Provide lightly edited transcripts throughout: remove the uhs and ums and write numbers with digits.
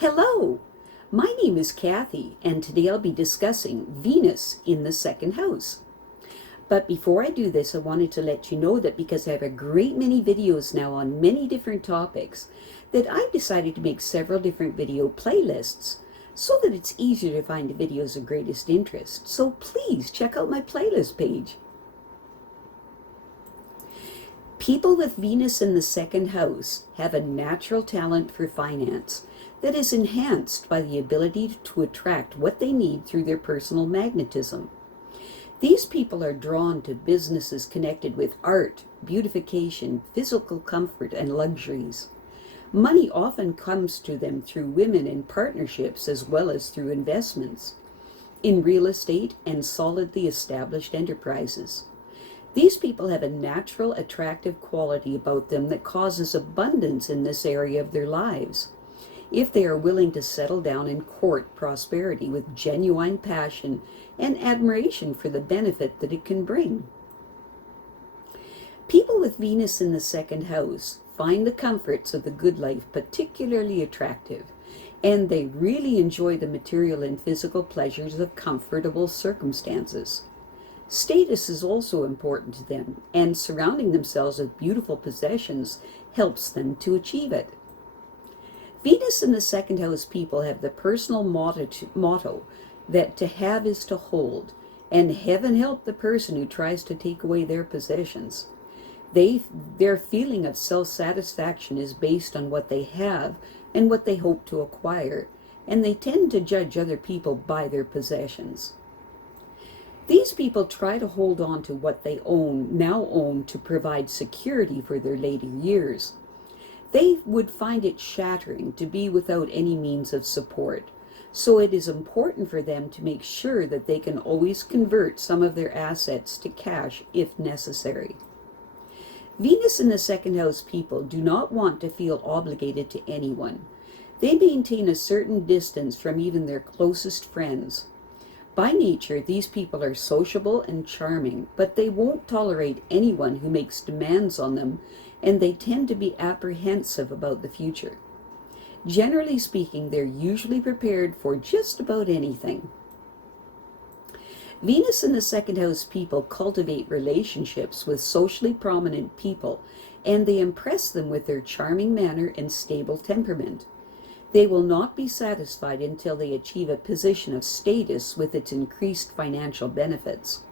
Hello, my name is Kathy, and today I'll be discussing Venus in the second house. But before I do this, I wanted to let you know that because I have a great many videos now on many different topics, that I've decided to make several different video playlists so that it's easier to find the videos of greatest interest. So please check out my playlist page. People with Venus in the second house have a natural talent for finance that is enhanced by the ability to attract what they need through their personal magnetism. These people are drawn to businesses connected with art, beautification, physical comfort, and luxuries. Money often comes to them through women in partnerships as well as through investments in real estate and solidly established enterprises. These people have a natural attractive quality about them that causes abundance in this area of their lives. If they are willing to settle down and court prosperity with genuine passion and admiration for the benefit that it can bring. People with Venus in the second house find the comforts of the good life particularly attractive, and they really enjoy the material and physical pleasures of comfortable circumstances. Status is also important to them, and surrounding themselves with beautiful possessions helps them to achieve it. Venus in the second house people have the personal motto that to have is to hold, and heaven help the person who tries to take away their possessions. Their feeling of self-satisfaction is based on what they have and what they hope to acquire, and they tend to judge other people by their possessions. These people try to hold on to what they now own to provide security for their later years. They would find it shattering to be without any means of support, so it is important for them to make sure that they can always convert some of their assets to cash if necessary. Venus in the second house people do not want to feel obligated to anyone. They maintain a certain distance from even their closest friends. By nature, these people are sociable and charming, but they won't tolerate anyone who makes demands on them, and they tend to be apprehensive about the future. Generally speaking, they're usually prepared for just about anything. Venus in the second house people cultivate relationships with socially prominent people, and they impress them with their charming manner and stable temperament. They will not be satisfied until they achieve a position of status with its increased financial benefits.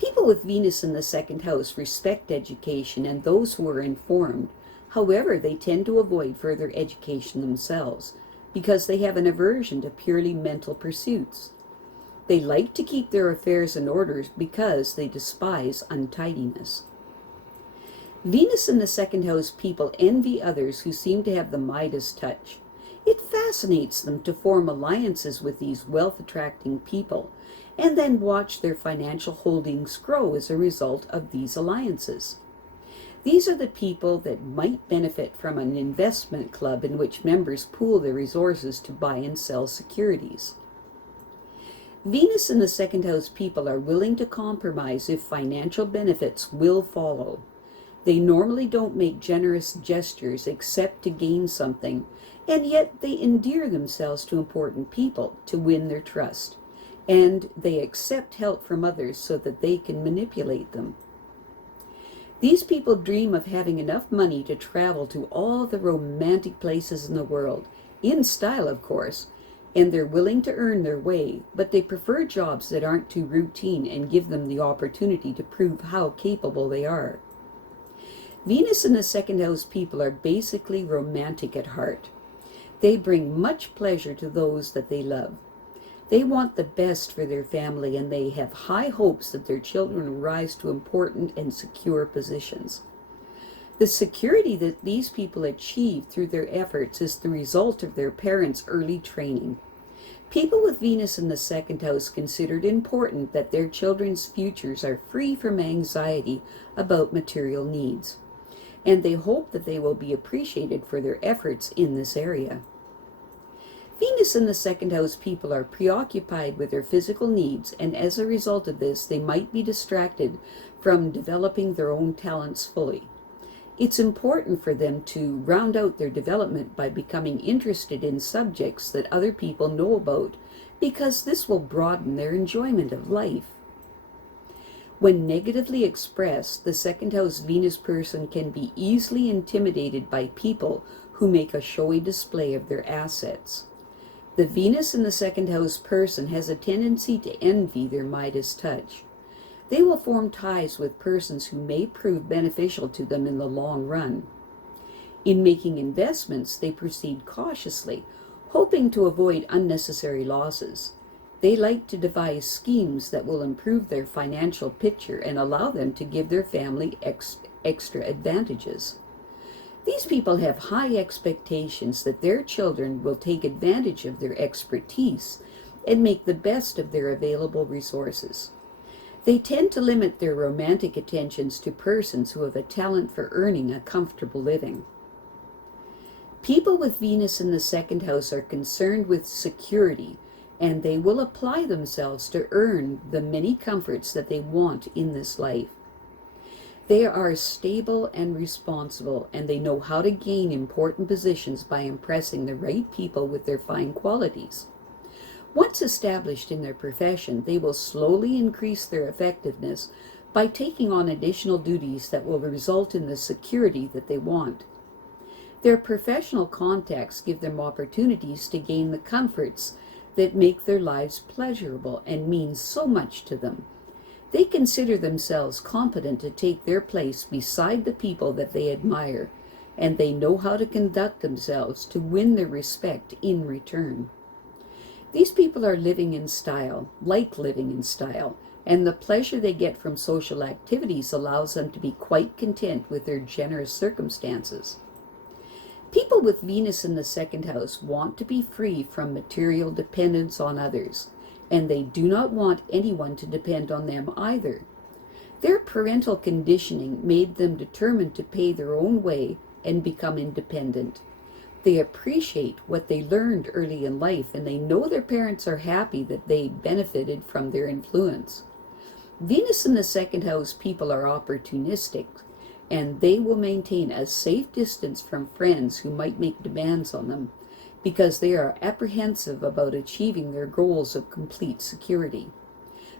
People with Venus in the second house respect education and those who are informed. However, they tend to avoid further education themselves because they have an aversion to purely mental pursuits. They like to keep their affairs in order because they despise untidiness. Venus in the second house people envy others who seem to have the Midas touch. It fascinates them to form alliances with these wealth-attracting people and then watch their financial holdings grow as a result of these alliances. These are the people that might benefit from an investment club in which members pool their resources to buy and sell securities. Venus in the second house people are willing to compromise if financial benefits will follow. They normally don't make generous gestures except to gain something, and yet they endear themselves to important people to win their trust, and they accept help from others so that they can manipulate them. These people dream of having enough money to travel to all the romantic places in the world, in style of course, and they're willing to earn their way, but they prefer jobs that aren't too routine and give them the opportunity to prove how capable they are. Venus in the second house people are basically romantic at heart. They bring much pleasure to those that they love. They want the best for their family, and they have high hopes that their children will rise to important and secure positions. The security that these people achieve through their efforts is the result of their parents' early training. People with Venus in the second house consider it important that their children's futures are free from anxiety about material needs, and they hope that they will be appreciated for their efforts in this area. Venus in the second house people are preoccupied with their physical needs, and as a result of this, they might be distracted from developing their own talents fully. It's important for them to round out their development by becoming interested in subjects that other people know about, because this will broaden their enjoyment of life. When negatively expressed, the second house Venus person can be easily intimidated by people who make a showy display of their assets. The Venus in the second house person has a tendency to envy their Midas touch. They will form ties with persons who may prove beneficial to them in the long run. In making investments, they proceed cautiously, hoping to avoid unnecessary losses. They like to devise schemes that will improve their financial picture and allow them to give their family extra advantages. These people have high expectations that their children will take advantage of their expertise and make the best of their available resources. They tend to limit their romantic attentions to persons who have a talent for earning a comfortable living. People with Venus in the second house are concerned with security, and they will apply themselves to earn the many comforts that they want in this life. They are stable and responsible, and they know how to gain important positions by impressing the right people with their fine qualities. Once established in their profession, they will slowly increase their effectiveness by taking on additional duties that will result in the security that they want. Their professional contacts give them opportunities to gain the comforts that make their lives pleasurable and mean so much to them. They consider themselves competent to take their place beside the people that they admire, and they know how to conduct themselves to win their respect in return. These people are living in style, like living in style, and the pleasure they get from social activities allows them to be quite content with their generous circumstances. People with Venus in the second house want to be free from material dependence on others, and they do not want anyone to depend on them either. Their parental conditioning made them determined to pay their own way and become independent. They appreciate what they learned early in life, and they know their parents are happy that they benefited from their influence. Venus in the second house people are opportunistic, and they will maintain a safe distance from friends who might make demands on them, because they are apprehensive about achieving their goals of complete security.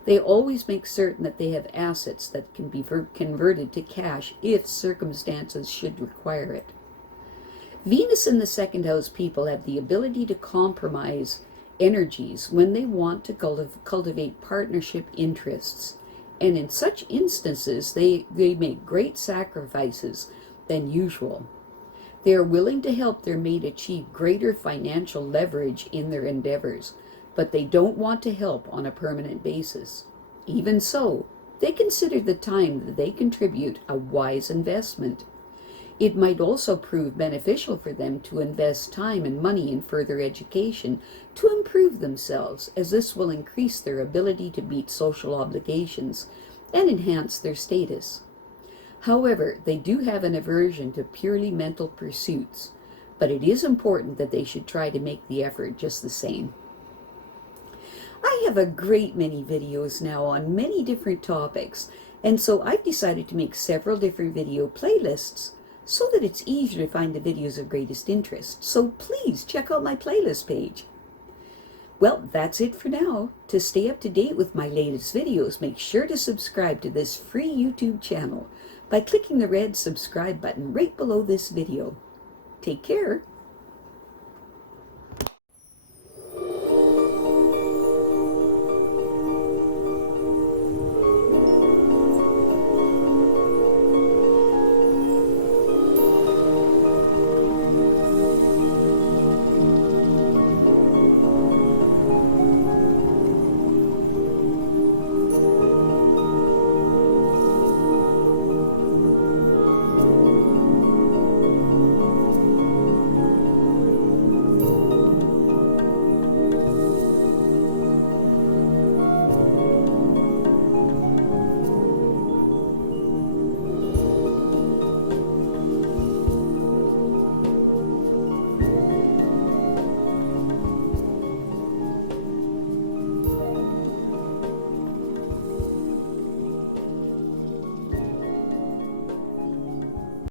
They always make certain that they have assets that can be converted to cash if circumstances should require it. Venus in the second house people have the ability to compromise energies when they want to cultivate partnership interests, and in such instances they make great sacrifices than usual. They are willing to help their mate achieve greater financial leverage in their endeavors, but they don't want to help on a permanent basis. Even so, they consider the time that they contribute a wise investment. It might also prove beneficial for them to invest time and money in further education to improve themselves, as this will increase their ability to meet social obligations and enhance their status. However, they do have an aversion to purely mental pursuits, but it is important that they should try to make the effort just the same. I have a great many videos now on many different topics, and so I've decided to make several different video playlists so that it's easier to find the videos of greatest interest. So please check out my playlist page. Well, that's it for now. To stay up to date with my latest videos, make sure to subscribe to this free YouTube channel by clicking the red subscribe button right below this video. Take care.